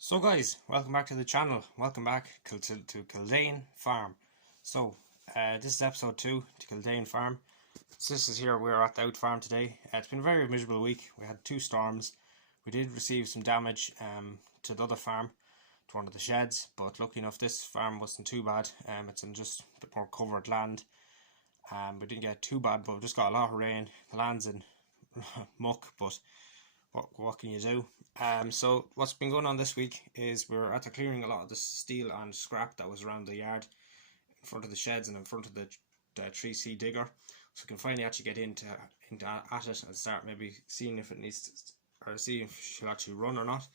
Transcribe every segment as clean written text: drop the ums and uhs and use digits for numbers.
So guys, welcome back to the channel. Welcome back to Kildane Farm. So this is episode 2 to Kildane Farm. So this is here, we're at the out farm today. It's been a very miserable week. We had 2 storms. We did receive some damage to the other farm, to one of the sheds, but lucky enough this farm wasn't too bad. It's in just a bit more covered land. We didn't get too bad, but we just got a lot of rain. The land's in muck, but what can you do? So what's been going on this week is we're after clearing a lot of the steel and scrap that was around the yard, in front of the sheds and in front of the 3C digger, so we can finally actually get into at it and start maybe seeing if it needs to, or see if she'll actually run or not.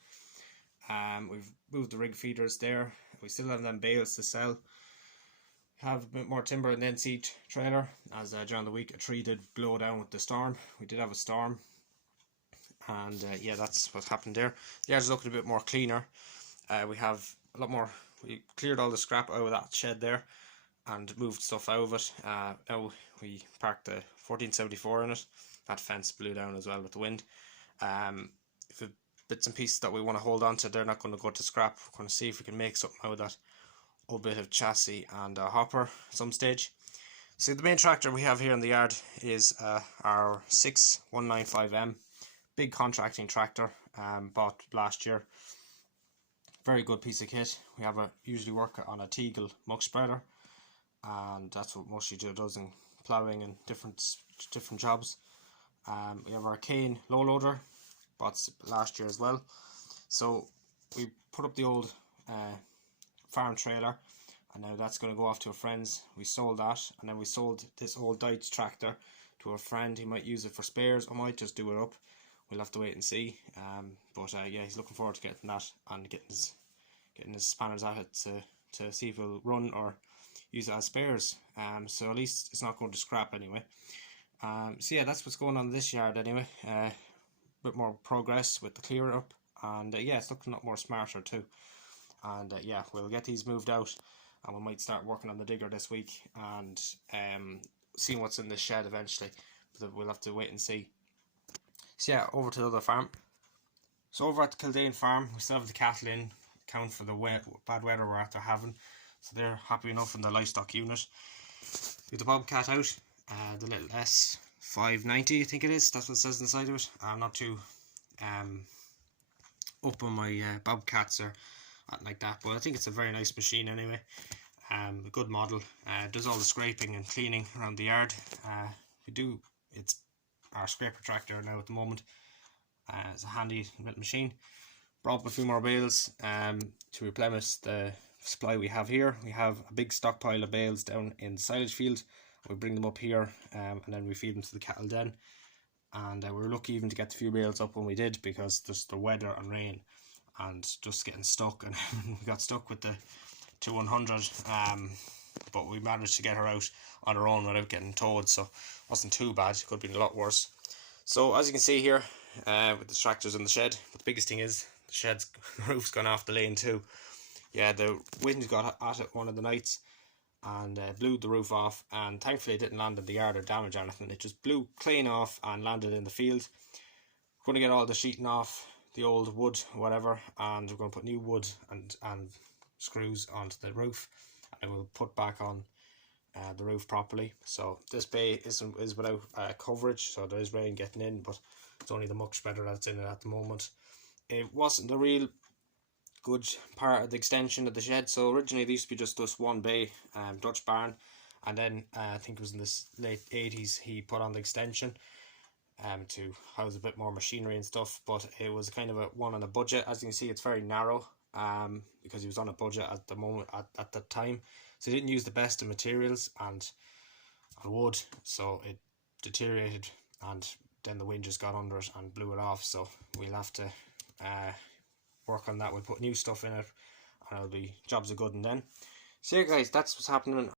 We've moved the rig feeders there. We still have them bales to sell. Have a bit more timber in the end-seat trailer, as during the week a tree did blow down with the storm. We did have a storm. And yeah, that's what happened there. The yard's looking a bit more cleaner. We have a lot more. We cleared all the scrap out of that shed there and moved stuff out of it. Now we parked the 1474 in it. That fence blew down as well with the wind. If the bits and pieces that we want to hold on to, they're not going to go to scrap. We're going to see if we can make something out of that old bit of chassis and a hopper at some stage. So the main tractor we have here in the yard is our 6195M. Big contracting tractor, bought last year. Very good piece of kit. We have usually work on a Teagle muck spreader, and that's what mostly does in ploughing and different jobs. We have our cane low loader, bought last year as well. So we put up the old farm trailer, and now that's going to go off to a friend's. We sold that, and then we sold this old Deutz tractor to a friend. He might use it for spares, or might just do it up. We'll have to wait and see, but yeah, he's looking forward to getting that and getting his spanners at it to see if he'll run or use it as spares. So at least it's not going to scrap anyway. So yeah, that's what's going on in this yard anyway. A bit more progress with the clear up, and yeah, it's looking a lot more smarter too. And yeah, we'll get these moved out, and we might start working on the digger this week and seeing what's in the shed eventually. But we'll have to wait and see. So yeah, over to the other farm. So over at the Kildane Farm, we still have the cattle in, account for the bad weather we're after having. So they're happy enough in the livestock unit. We have the bobcat out, the little S590 I think it is, that's what it says inside of it. I'm not too up on my bobcats or like that, but I think it's a very nice machine anyway. A good model. Does all the scraping and cleaning around the yard. It's our scraper tractor now at the moment. It's a handy little machine. Brought up a few more bales to replenish the supply we have here. We have a big stockpile of bales down in the silage field. We bring them up here, and then we feed them to the cattle den. And we were lucky even to get a few bales up when we did, because there's the weather and rain and just getting stuck, and we got stuck with the 2100, but we managed to get her out on her own without getting towed, so it wasn't too bad. It could have been a lot worse. So as you can see here, with the tractors in the shed, the biggest thing is the shed's roof's gone off the lane too. Yeah, the wind got at it one of the nights and blew the roof off, and thankfully it didn't land in the yard or damage anything. It just blew clean off and landed in the field. We're going to get all the sheeting off, the old wood, whatever, and we're going to put new wood and screws onto the roof, and we'll put back on the roof properly. So this bay is without coverage, so there is rain getting in, but it's only the muck spreader that's in it at the moment. It wasn't a real good part of the extension of the shed. So originally there used to be just this one bay, Dutch barn, and then I think it was in the late 80s he put on the extension to house a bit more machinery and stuff, but it was kind of a one on a budget. As you can see, it's very narrow, because he was on a budget at the moment at the time, so he didn't use the best of materials and wood, so it deteriorated, and then the wind just got under it and blew it off. So we'll have to work on that. We'll put new stuff in it, and it'll be jobs are good. And then so yeah guys, that's what's happening